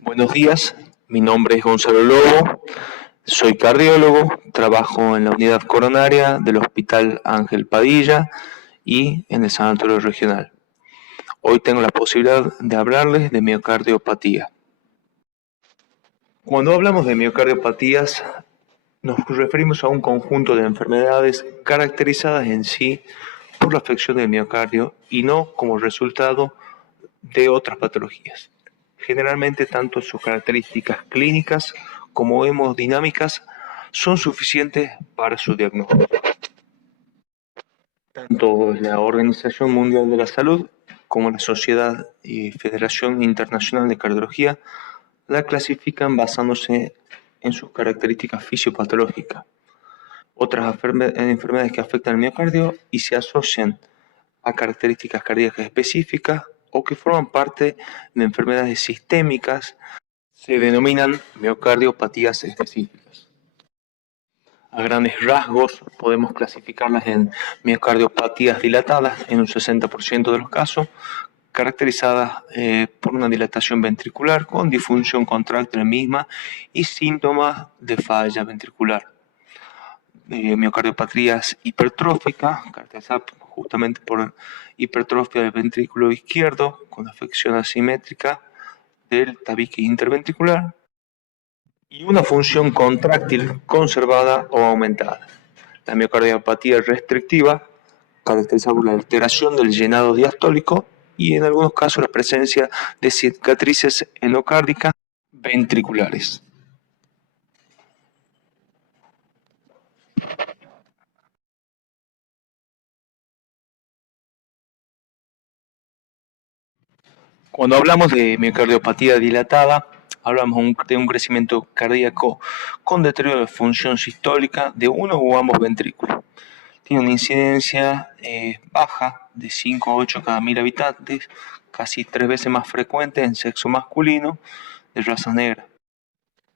Buenos días, mi nombre es Gonzalo Lobo, soy cardiólogo, trabajo en la unidad coronaria del Hospital Ángel Padilla y en el Sanatorio Regional. Hoy tengo la posibilidad de hablarles de miocardiopatía. Cuando hablamos de miocardiopatías, nos referimos a un conjunto de enfermedades caracterizadas en sí por la afección del miocardio y no como resultado de otras patologías. Generalmente, tanto sus características clínicas como hemodinámicas son suficientes para su diagnóstico. Tanto la Organización Mundial de la Salud como la Sociedad y Federación Internacional de Cardiología la clasifican basándose en sus características fisiopatológicas. Otras enfermedades que afectan al miocardio y se asocian a características cardíacas específicas o que forman parte de enfermedades sistémicas se denominan miocardiopatías específicas. A grandes rasgos podemos clasificarlas en miocardiopatías dilatadas en un 60% de los casos, caracterizadas por una dilatación ventricular con disfunción contráctil misma y síntomas de falla ventricular. Miocardiopatías hipertróficas, caracterizadas justamente por hipertrofia del ventrículo izquierdo con afección asimétrica del tabique interventricular y una función contráctil conservada o aumentada. La miocardiopatía restrictiva, caracterizada por la alteración del llenado diastólico y en algunos casos la presencia de cicatrices endocárdicas ventriculares. Cuando hablamos de miocardiopatía dilatada, hablamos de un crecimiento cardíaco con deterioro de función sistólica de uno o ambos ventrículos. Tiene una incidencia baja de 5 a 8 cada 1000 habitantes, casi 3 veces más frecuente en sexo masculino de raza negra.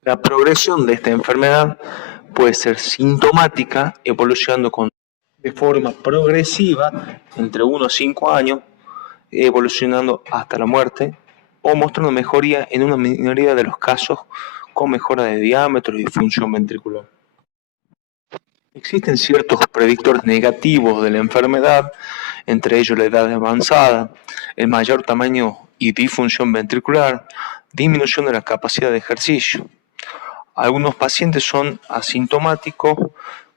La progresión de esta enfermedad puede ser sintomática, evolucionando de forma progresiva entre 1 a 5 años, evolucionando hasta la muerte, o mostrando mejoría en una minoría de los casos con mejora de diámetro y función ventricular. Existen ciertos predictores negativos de la enfermedad, entre ellos la edad avanzada, el mayor tamaño y disfunción ventricular, disminución de la capacidad de ejercicio. Algunos pacientes son asintomáticos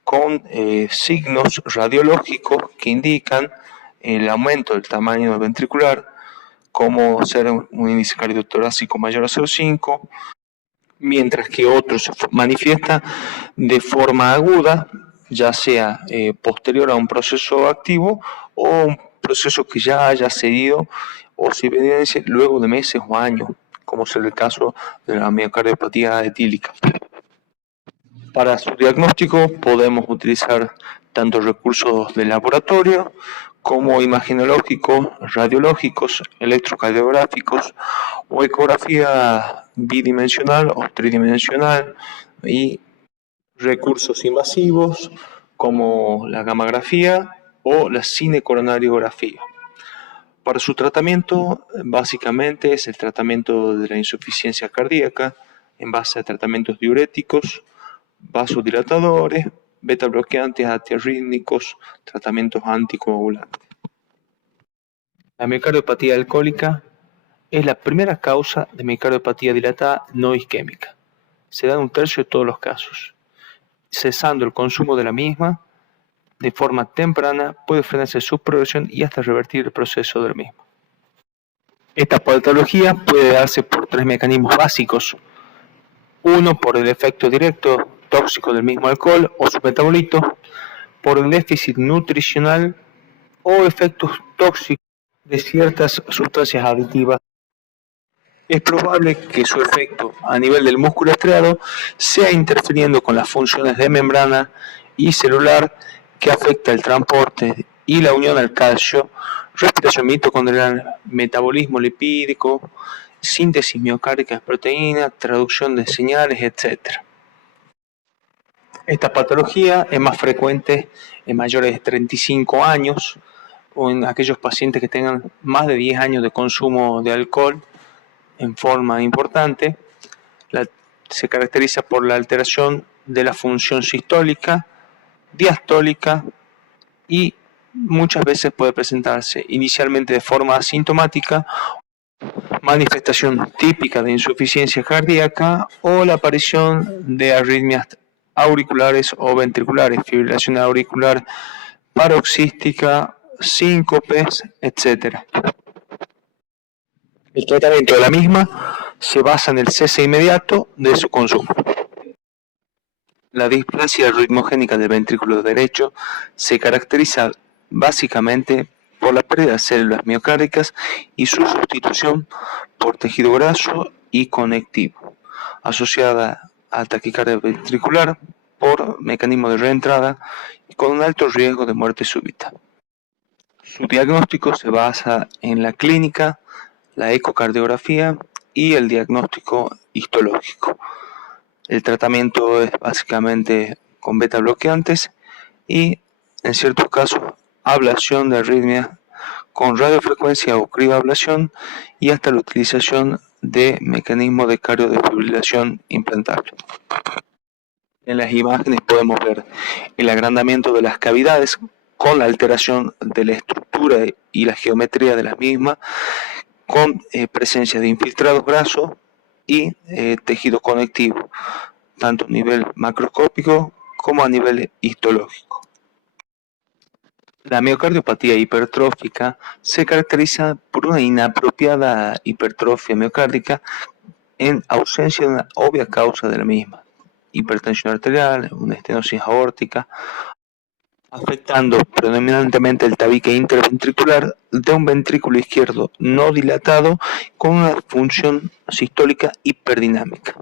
con signos radiológicos que indican el aumento del tamaño ventricular, como ser un índice cardiotorácico mayor a 0,5, mientras que otros se manifiesta de forma aguda, ya sea posterior a un proceso activo o un proceso que ya haya cedido o se evidencie luego de meses o años, como es el caso de la miocardiopatía etílica. Para su diagnóstico podemos utilizar tanto recursos de laboratorio como imagenológicos, radiológicos, electrocardiográficos o ecografía bidimensional o tridimensional y recursos invasivos como la gammagrafía o la cinecoronariografía. Para su tratamiento, básicamente es el tratamiento de la insuficiencia cardíaca en base a tratamientos diuréticos, vasodilatadores, beta bloqueantes, antiarrítmicos, tratamientos anticoagulantes. La miocardiopatía alcohólica es la primera causa de miocardiopatía dilatada no isquémica. Se da en un tercio de todos los casos. Cesando el consumo de la misma, de forma temprana puede frenarse su progresión y hasta revertir el proceso del mismo. Esta patología puede darse por 3 mecanismos básicos. Uno, por el efecto directo tóxico del mismo alcohol o su metabolito, por el déficit nutricional o efectos tóxicos de ciertas sustancias aditivas. Es probable que su efecto a nivel del músculo estriado sea interfiriendo con las funciones de membrana y celular que afecta el transporte y la unión al calcio, respiración mitocondrial, metabolismo lipídico, síntesis miocárdica de proteínas, traducción de señales, etc. Esta patología es más frecuente en mayores de 35 años o en aquellos pacientes que tengan más de 10 años de consumo de alcohol en forma importante, se caracteriza por la alteración de la función sistólica, diastólica y muchas veces puede presentarse inicialmente de forma asintomática, manifestación típica de insuficiencia cardíaca o la aparición de arritmias auriculares o ventriculares, fibrilación auricular paroxística, síncopes, etc. El tratamiento de la misma se basa en el cese inmediato de su consumo. La displasia ritmogénica del ventrículo derecho se caracteriza básicamente por la pérdida de células miocárdicas y su sustitución por tejido graso y conectivo, asociada a taquicardia ventricular por mecanismo de reentrada y con un alto riesgo de muerte súbita. Su diagnóstico se basa en la clínica, la ecocardiografía y el diagnóstico histológico. El tratamiento es básicamente con beta bloqueantes y, en ciertos casos, ablación de arritmia con radiofrecuencia o crioablación y hasta la utilización de mecanismos de cardiodefibrilación implantable. En las imágenes podemos ver el agrandamiento de las cavidades con la alteración de la estructura y la geometría de las mismas, con presencia de infiltrados grasos y tejido conectivo, tanto a nivel macroscópico como a nivel histológico. La miocardiopatía hipertrófica se caracteriza por una inapropiada hipertrofia miocárdica en ausencia de una obvia causa de la misma, hipertensión arterial, una estenosis aórtica, afectando predominantemente el tabique interventricular de un ventrículo izquierdo no dilatado con una función sistólica hiperdinámica.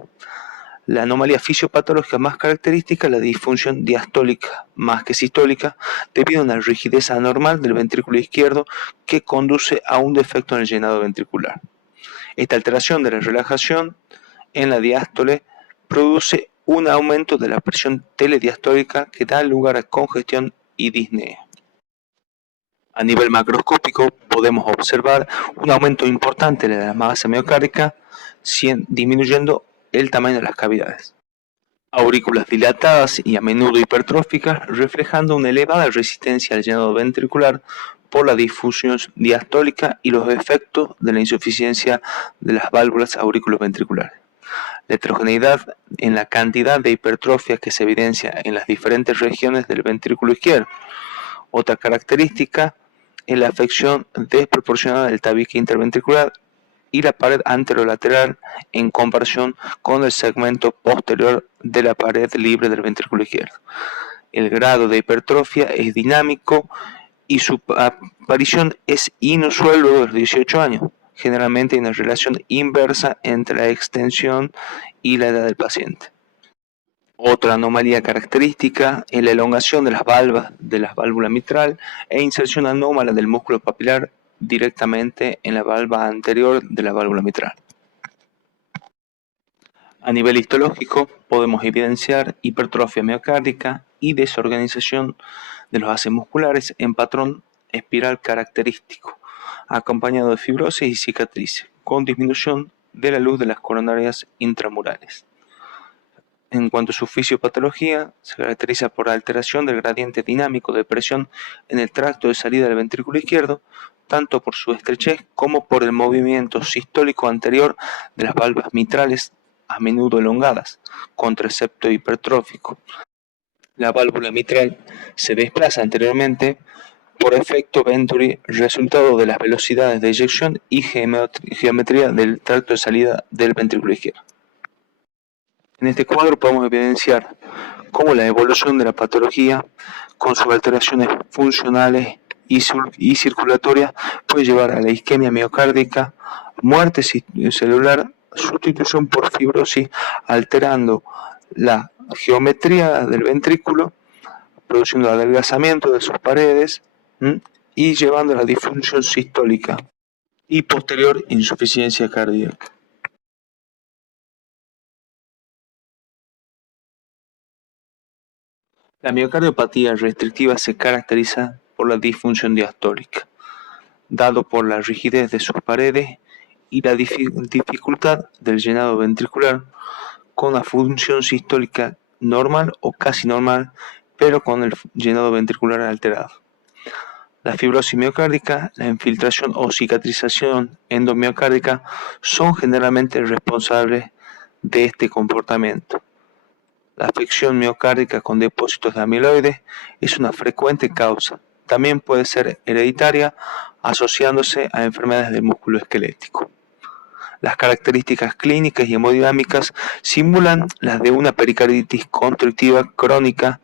La anomalía fisiopatológica más característica es la disfunción diastólica más que sistólica debido a una rigidez anormal del ventrículo izquierdo que conduce a un defecto en el llenado ventricular. Esta alteración de la relajación en la diástole produce un aumento de la presión telediastólica que da lugar a congestión y disnea. A nivel macroscópico podemos observar un aumento importante de la masa miocárdica, disminuyendo el tamaño de las cavidades. Aurículas dilatadas y a menudo hipertróficas, reflejando una elevada resistencia al llenado ventricular por la difusión diastólica y los efectos de la insuficiencia de las válvulas auriculoventriculares. La heterogeneidad en la cantidad de hipertrofia que se evidencia en las diferentes regiones del ventrículo izquierdo. Otra característica es la afección desproporcionada del tabique interventricular y la pared anterolateral en comparación con el segmento posterior de la pared libre del ventrículo izquierdo. El grado de hipertrofia es dinámico y su aparición es inusual luego de los 18 años. Generalmente hay una relación inversa entre la extensión y la edad del paciente. Otra anomalía característica es la elongación de las valvas de la válvula mitral e inserción anómala del músculo papilar directamente en la valva anterior de la válvula mitral. A nivel histológico podemos evidenciar hipertrofia miocárdica y desorganización de los haces musculares en patrón espiral característico, acompañado de fibrosis y cicatrices, con disminución de la luz de las coronarias intramurales. En cuanto a su fisiopatología, se caracteriza por alteración del gradiente dinámico de presión en el tracto de salida del ventrículo izquierdo, tanto por su estrechez como por el movimiento sistólico anterior de las valvas mitrales, a menudo elongadas, contracepto hipertrófico. La válvula mitral se desplaza anteriormente por efecto Venturi, resultado de las velocidades de eyección y geometría del tracto de salida del ventrículo izquierdo. En este cuadro podemos evidenciar cómo la evolución de la patología, con sus alteraciones funcionales y circulatorias, puede llevar a la isquemia miocárdica, muerte celular, sustitución por fibrosis, alterando la geometría del ventrículo, produciendo adelgazamiento de sus paredes y llevando a la disfunción sistólica y posterior insuficiencia cardíaca. La miocardiopatía restrictiva se caracteriza por la disfunción diastólica, dado por la rigidez de sus paredes y la dificultad del llenado ventricular con una función sistólica normal o casi normal, pero con el llenado ventricular alterado. La fibrosis miocárdica, la infiltración o cicatrización endomiocárdica son generalmente responsables de este comportamiento. La afección miocárdica con depósitos de amiloides es una frecuente causa. También puede ser hereditaria, asociándose a enfermedades del músculo esquelético. Las características clínicas y hemodinámicas simulan las de una pericarditis constrictiva crónica.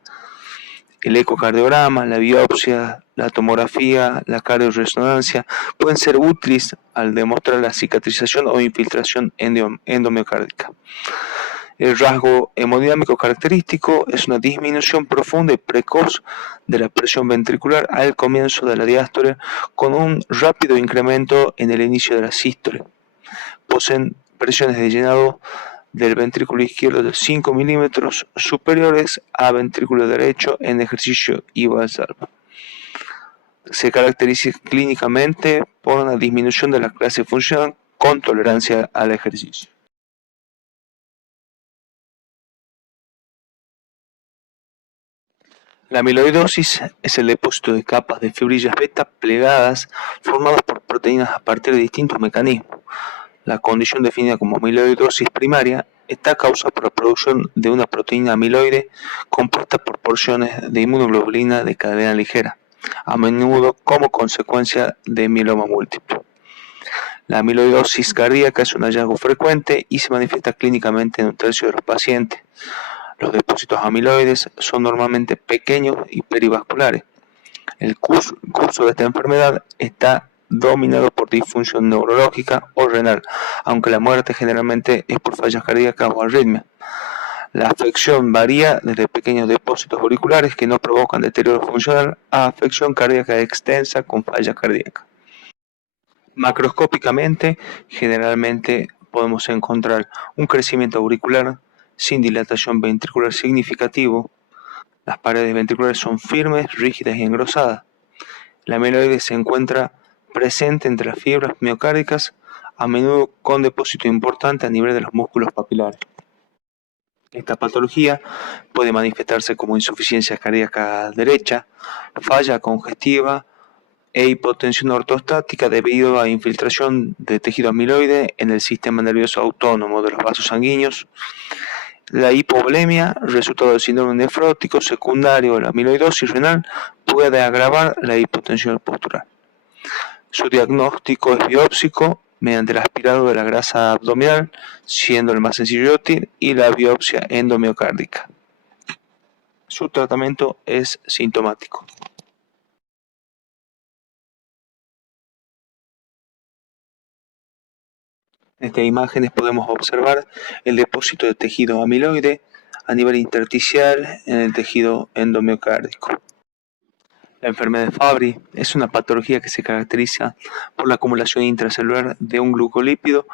El ecocardiograma, la biopsia, la tomografía, la cardioresonancia pueden ser útiles al demostrar la cicatrización o infiltración endomiocárdica. El rasgo hemodinámico característico es una disminución profunda y precoz de la presión ventricular al comienzo de la diástole, con un rápido incremento en el inicio de la sístole. Poseen presiones de llenado del ventrículo izquierdo de 5 milímetros superiores a ventrículo derecho en ejercicio y valsalva. Se caracteriza clínicamente por una disminución de la clase funcional con tolerancia al ejercicio. La amiloidosis es el depósito de capas de fibrillas beta plegadas formadas por proteínas a partir de distintos mecanismos. La condición definida como amiloidosis primaria está causada por la producción de una proteína amiloide compuesta por porciones de inmunoglobulina de cadena ligera, a menudo como consecuencia de mieloma múltiple. La amiloidosis cardíaca es un hallazgo frecuente y se manifiesta clínicamente en un tercio de los pacientes. Los depósitos amiloides son normalmente pequeños y perivasculares. El curso de esta enfermedad está dominado por disfunción neurológica o renal, aunque la muerte generalmente es por fallas cardíacas o arritmia. La afección varía desde pequeños depósitos auriculares que no provocan deterioro funcional a afección cardíaca extensa con falla cardíaca. Macroscópicamente, generalmente podemos encontrar un crecimiento auricular sin dilatación ventricular significativo. Las paredes ventriculares son firmes, rígidas y engrosadas. La amiloide se encuentra presente entre las fibras miocárdicas, a menudo con depósito importante a nivel de los músculos papilares. Esta patología puede manifestarse como insuficiencia cardíaca derecha, falla congestiva e hipotensión ortostática debido a infiltración de tejido amiloide en el sistema nervioso autónomo de los vasos sanguíneos. La hipovolemia, resultado del síndrome nefrótico secundario de la amiloidosis renal, puede agravar la hipotensión postural. Su diagnóstico es biópsico mediante el aspirado de la grasa abdominal, siendo el más sencillo y útil, y la biopsia endomiocárdica. Su tratamiento es sintomático. En estas imágenes podemos observar el depósito de tejido amiloide a nivel intersticial en el tejido endomiocárdico. La enfermedad de Fabry es una patología que se caracteriza por la acumulación intracelular de un glucolípido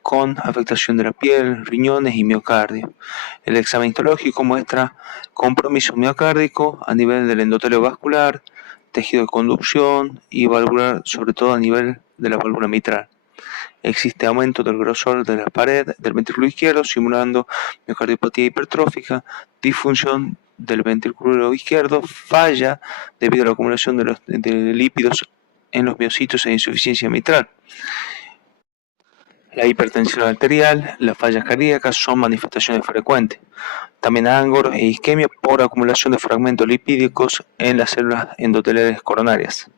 con afectación de la piel, riñones y miocardio. El examen histológico muestra compromiso miocárdico a nivel del endotelio vascular, tejido de conducción y valvular, sobre todo a nivel de la válvula mitral. Existe aumento del grosor de la pared del ventrículo izquierdo, simulando miocardiopatía hipertrófica, disfunción del ventrículo izquierdo, falla debido a la acumulación de lípidos en los miocitos e insuficiencia mitral. La hipertensión arterial, las fallas cardíacas son manifestaciones frecuentes. También ángoros e isquemia por acumulación de fragmentos lipídicos en las células endoteliales coronarias.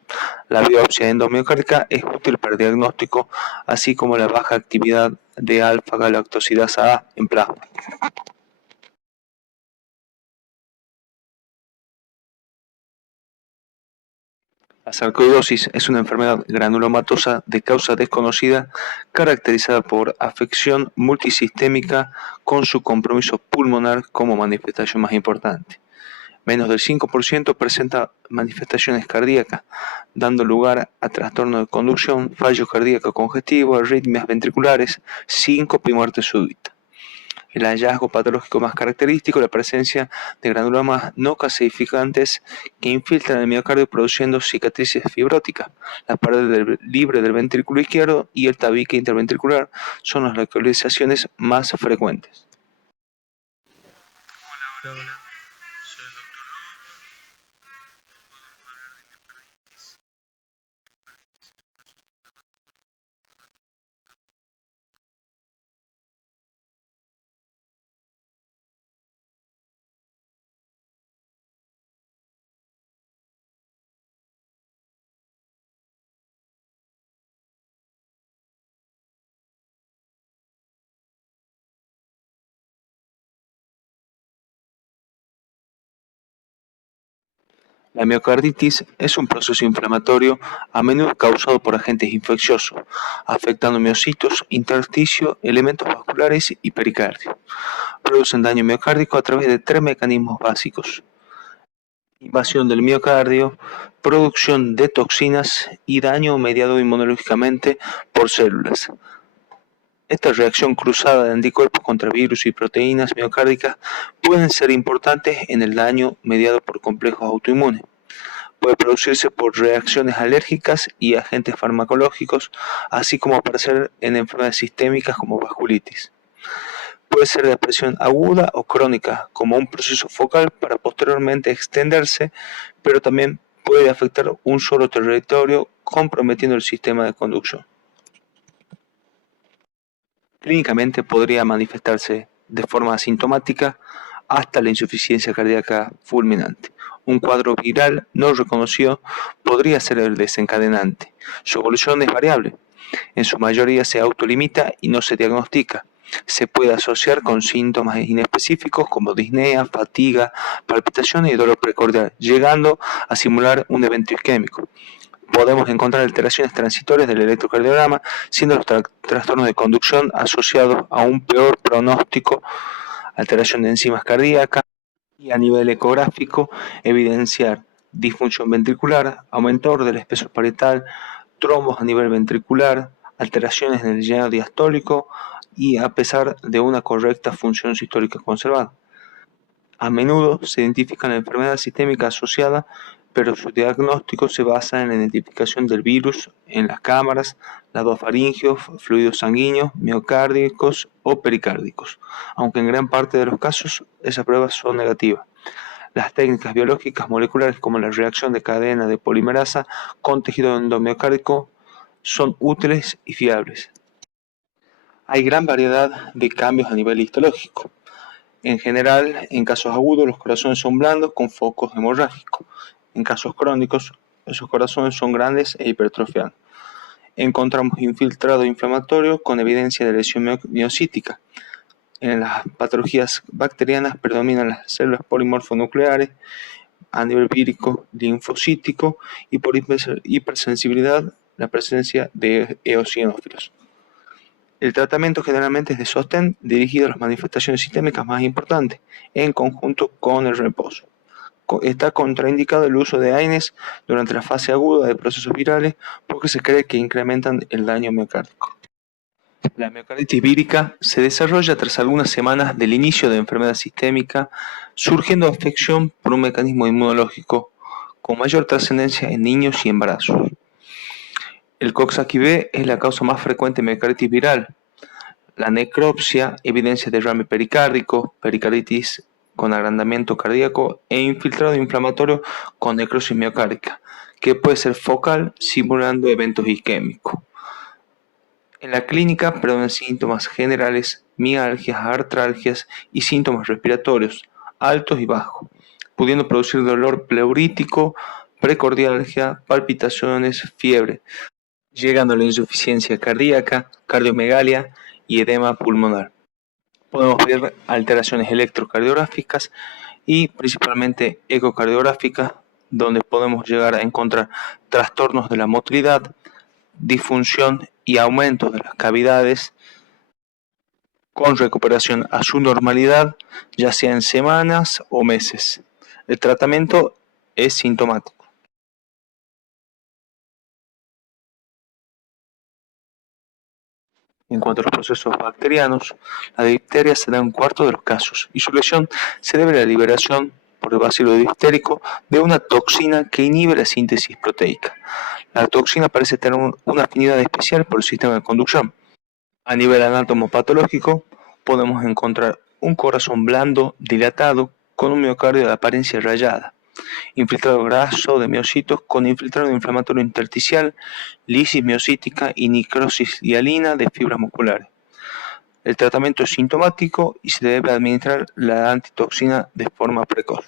La biopsia endomiocárdica es útil para el diagnóstico, así como la baja actividad de alfa-galactosidasa A en plasma. La sarcoidosis es una enfermedad granulomatosa de causa desconocida caracterizada por afección multisistémica con su compromiso pulmonar como manifestación más importante. Menos del 5% presenta manifestaciones cardíacas, dando lugar a trastorno de conducción, fallo cardíaco congestivo, arritmias ventriculares, síncope y muerte súbita. El hallazgo patológico más característico es la presencia de granulomas no calcificantes que infiltran el miocardio produciendo cicatrices fibróticas. La pared libre del ventrículo izquierdo y el tabique interventricular son las localizaciones más frecuentes. Hola, hola, soy el doctor Lobo. Podemos hablar de miocarditis. La miocarditis es un proceso inflamatorio a menudo causado por agentes infecciosos, afectando miocitos, intersticio, elementos vasculares y pericardio. Producen daño miocárdico a través de tres mecanismos básicos: invasión del miocardio, producción de toxinas y daño mediado inmunológicamente por células. Esta reacción cruzada de anticuerpos contra virus y proteínas miocárdicas pueden ser importantes en el daño mediado por complejos autoinmunes. Puede producirse por reacciones alérgicas y agentes farmacológicos, así como aparecer en enfermedades sistémicas como vasculitis. Puede ser de presión aguda o crónica, como un proceso focal para posteriormente extenderse, pero también puede afectar un solo territorio, comprometiendo el sistema de conducción. Clínicamente podría manifestarse de forma asintomática hasta la insuficiencia cardíaca fulminante. Un cuadro viral no reconocido podría ser el desencadenante. Su evolución es variable. En su mayoría se autolimita y no se diagnostica. Se puede asociar con síntomas inespecíficos como disnea, fatiga, palpitaciones y dolor precordial, llegando a simular un evento isquémico. Podemos encontrar alteraciones transitorias del electrocardiograma, siendo los trastornos de conducción asociados a un peor pronóstico, alteración de enzimas cardíacas y a nivel ecográfico evidenciar disfunción ventricular, aumento del espesor parietal, trombos a nivel ventricular, alteraciones en el llenado diastólico y a pesar de una correcta función sistólica conservada. A menudo se identifica la enfermedad sistémica asociada, pero su diagnóstico se basa en la identificación del virus en las cámaras, ladofaringios, fluidos sanguíneos, miocárdicos o pericárdicos, aunque en gran parte de los casos esas pruebas son negativas. Las técnicas biológicas moleculares como la reacción de cadena de polimerasa con tejido endomiocárdico son útiles y fiables. Hay gran variedad de cambios a nivel histológico. En general, en casos agudos, los corazones son blandos con focos hemorrágicos. En casos crónicos, esos corazones son grandes e hipertrofiados. Encontramos infiltrado inflamatorio con evidencia de lesión miocítica. En las patologías bacterianas predominan las células polimorfonucleares a nivel vírico, linfocítico y por hipersensibilidad la presencia de eosinófilos. El tratamiento generalmente es de sostén dirigido a las manifestaciones sistémicas más importantes, en conjunto con el reposo. Está contraindicado el uso de AINES durante la fase aguda de procesos virales porque se cree que incrementan el daño miocárdico. La miocarditis vírica se desarrolla tras algunas semanas del inicio de enfermedad sistémica, surgiendo afección por un mecanismo inmunológico con mayor trascendencia en niños y embarazos. El Coxsackie-B es la causa más frecuente de miocarditis viral. La necropsia evidencia derrame pericárdico, pericarditis con agrandamiento cardíaco e infiltrado inflamatorio con necrosis miocárdica, que puede ser focal simulando eventos isquémicos. En la clínica predominan síntomas generales, mialgias, artralgias y síntomas respiratorios altos y bajos, pudiendo producir dolor pleurítico, precordialgia, palpitaciones, fiebre, llegando a la insuficiencia cardíaca, cardiomegalia y edema pulmonar. Podemos ver alteraciones electrocardiográficas y principalmente ecocardiográficas, donde podemos llegar a encontrar trastornos de la motilidad, disfunción y aumento de las cavidades con recuperación a su normalidad, ya sea en semanas o meses. El tratamiento es sintomático. En cuanto a los procesos bacterianos, la difteria se da en un cuarto de los casos y su lesión se debe a la liberación por el bacilo difterico de una toxina que inhibe la síntesis proteica. La toxina parece tener una afinidad especial por el sistema de conducción. A nivel anatomopatológico, podemos encontrar un corazón blando, dilatado, con un miocardio de apariencia rayada, infiltrado graso de miocitos con infiltrado inflamatorio intersticial, lisis miocítica y necrosis hialina de fibras musculares. El tratamiento es sintomático y se debe administrar la antitoxina de forma precoz.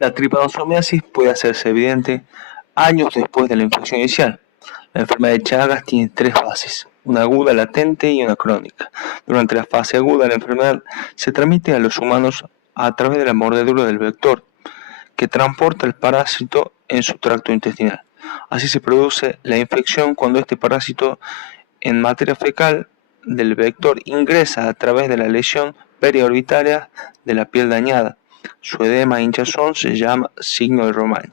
La tripanosomiasis puede hacerse evidente años después de la infección inicial. La enfermedad de Chagas tiene 3 fases, una aguda, latente y una crónica. Durante la fase aguda, la enfermedad se transmite a los humanos a través de la mordedura del vector, que transporta el parásito en su tracto intestinal. Así se produce la infección cuando este parásito en materia fecal del vector ingresa a través de la lesión periorbitaria de la piel dañada. Su edema e hinchazón se llama signo de Romagne,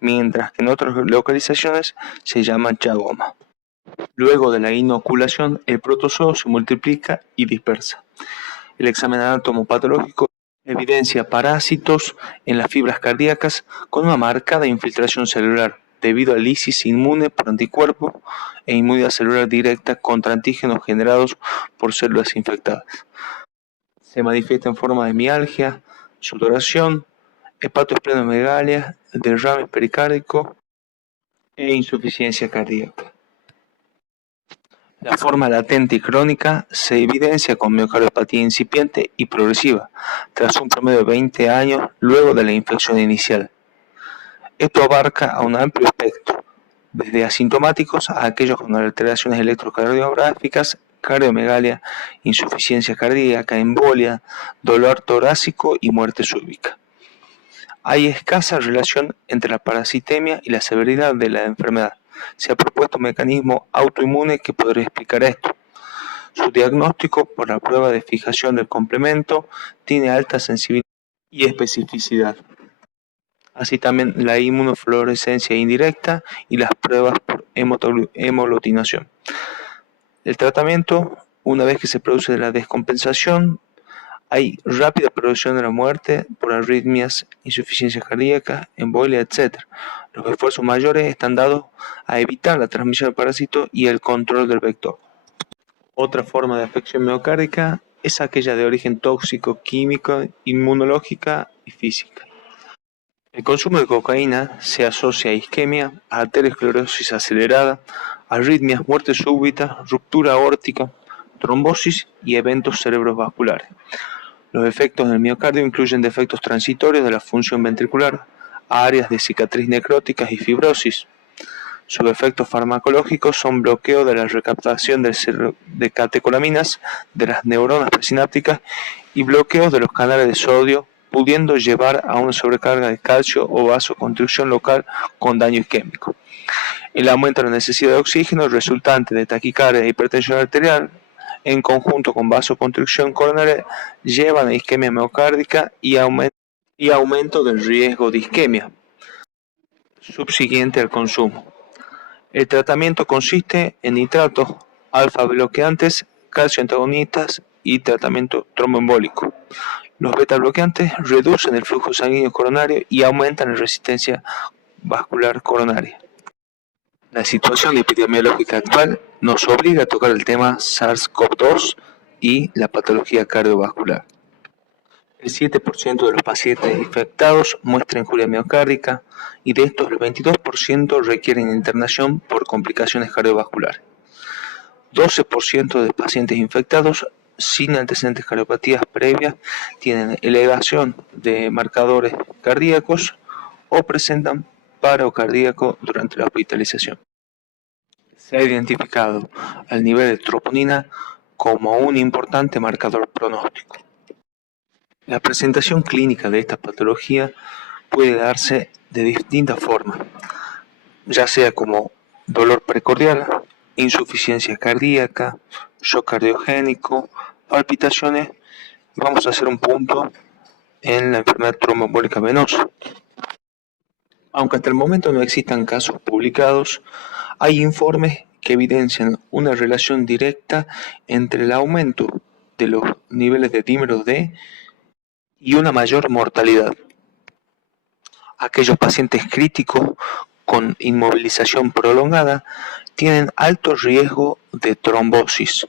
mientras que en otras localizaciones se llama chagoma. Luego de la inoculación, el protozoo se multiplica y dispersa. El examen anatomopatológico evidencia parásitos en las fibras cardíacas con una marcada infiltración celular debido a lisis inmune por anticuerpos e inmunidad celular directa contra antígenos generados por células infectadas. Se manifiesta en forma de mialgia, sudoración, hepatoesplenomegalia, derrame pericárdico e insuficiencia cardíaca. La forma latente y crónica se evidencia con miocardiopatía incipiente y progresiva, tras un promedio de 20 años luego de la infección inicial. Esto abarca a un amplio espectro, desde asintomáticos a aquellos con alteraciones electrocardiográficas, cardiomegalia, insuficiencia cardíaca, embolia, dolor torácico y muerte súbita. Hay escasa relación entre la parasitemia y la severidad de la enfermedad. Se ha propuesto un mecanismo autoinmune que podría explicar esto. Su diagnóstico por la prueba de fijación del complemento tiene alta sensibilidad y especificidad. Así también la inmunofluorescencia indirecta y las pruebas por hemolutinación. El tratamiento, una vez que se produce la descompensación, hay rápida progresión de la muerte por arritmias, insuficiencia cardíaca, embolia, etc. Los esfuerzos mayores están dados a evitar la transmisión del parásito y el control del vector. Otra forma de afección miocárdica es aquella de origen tóxico, químico, inmunológica y física. El consumo de cocaína se asocia a isquemia, a arteriosclerosis acelerada, arritmias, muerte súbita, ruptura aórtica, trombosis y eventos cerebrovasculares. Los efectos en el miocardio incluyen defectos transitorios de la función ventricular, áreas de cicatriz necróticas y fibrosis. Sus efectos farmacológicos son bloqueo de la recaptación de catecolaminas de las neuronas presinápticas y bloqueos de los canales de sodio, pudiendo llevar a una sobrecarga de calcio o vasoconstricción local con daño isquémico. El aumento de la necesidad de oxígeno resultante de taquicardia e hipertensión arterial, en conjunto con vasoconstricción coronaria, llevan a isquemia miocárdica y aumento del riesgo de isquemia subsiguiente al consumo. El tratamiento consiste en nitratos alfa bloqueantes, calcio antagonistas y tratamiento tromboembólico. Los beta bloqueantes reducen el flujo sanguíneo coronario y aumentan la resistencia vascular coronaria. La situación epidemiológica actual nos obliga a tocar el tema SARS-CoV-2 y la patología cardiovascular. El 7% de los pacientes infectados muestra injuria miocárdica y de estos el 22% requieren internación por complicaciones cardiovasculares. 12% de pacientes infectados sin antecedentes cardiopatías previas tienen elevación de marcadores cardíacos o presentan paro cardíaco durante la hospitalización. Se ha identificado al nivel de troponina como un importante marcador pronóstico. La presentación clínica de esta patología puede darse de distintas formas, ya sea como dolor precordial, insuficiencia cardíaca, shock cardiogénico, palpitaciones. Vamos a hacer un punto en la enfermedad tromboembólica venosa. Aunque hasta el momento no existan casos publicados, hay informes que evidencian una relación directa entre el aumento de los niveles de dímeros D y una mayor mortalidad. Aquellos pacientes críticos con inmovilización prolongada tienen alto riesgo de trombosis,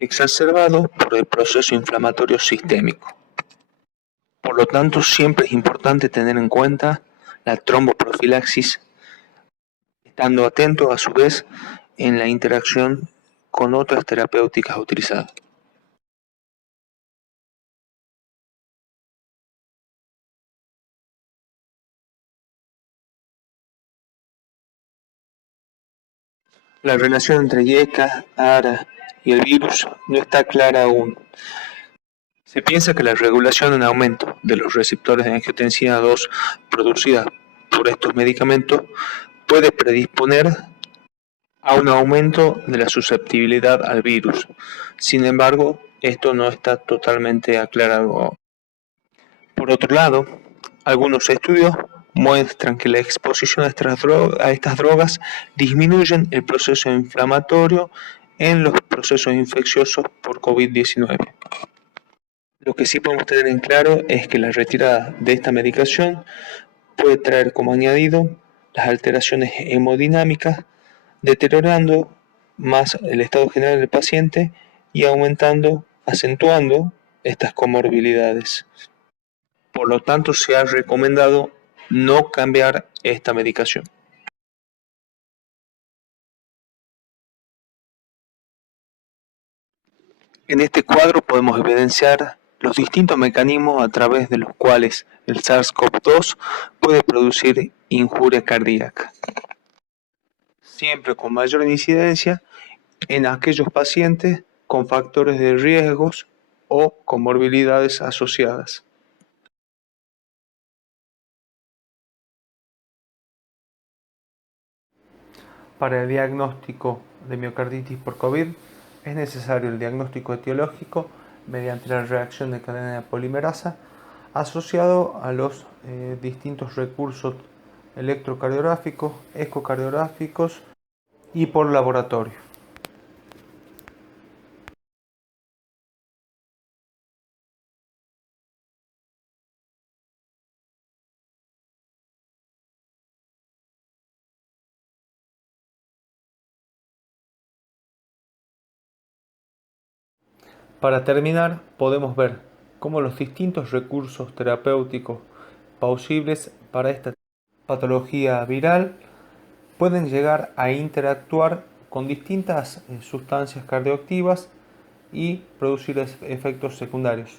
exacerbado por el proceso inflamatorio sistémico. Por lo tanto, siempre es importante tener en cuenta la tromboprofilaxis, estando atento a su vez en la interacción con otras terapéuticas utilizadas. La relación entre IECA, ARA y el virus no está clara aún. Se piensa que la regulación en aumento de los receptores de angiotensina 2 producida por estos medicamentos puede predisponer a un aumento de la susceptibilidad al virus. Sin embargo, esto no está totalmente aclarado. Por otro lado, algunos estudios muestran que la exposición a estas drogas disminuyen el proceso inflamatorio en los procesos infecciosos por COVID-19. Lo que sí podemos tener en claro es que la retirada de esta medicación puede traer como añadido las alteraciones hemodinámicas, deteriorando más el estado general del paciente y acentuando estas comorbilidades. Por lo tanto, se ha recomendado no cambiar esta medicación. En este cuadro podemos evidenciar los distintos mecanismos a través de los cuales el SARS-CoV-2 puede producir injuria cardíaca, siempre con mayor incidencia en aquellos pacientes con factores de riesgos o comorbilidades asociadas. Para el diagnóstico de miocarditis por COVID es necesario el diagnóstico etiológico mediante la reacción de cadena de polimerasa asociado a los distintos recursos electrocardiográficos, ecocardiográficos y por laboratorio. Para terminar, podemos ver cómo los distintos recursos terapéuticos posibles para esta patología viral pueden llegar a interactuar con distintas sustancias cardioactivas y producir efectos secundarios.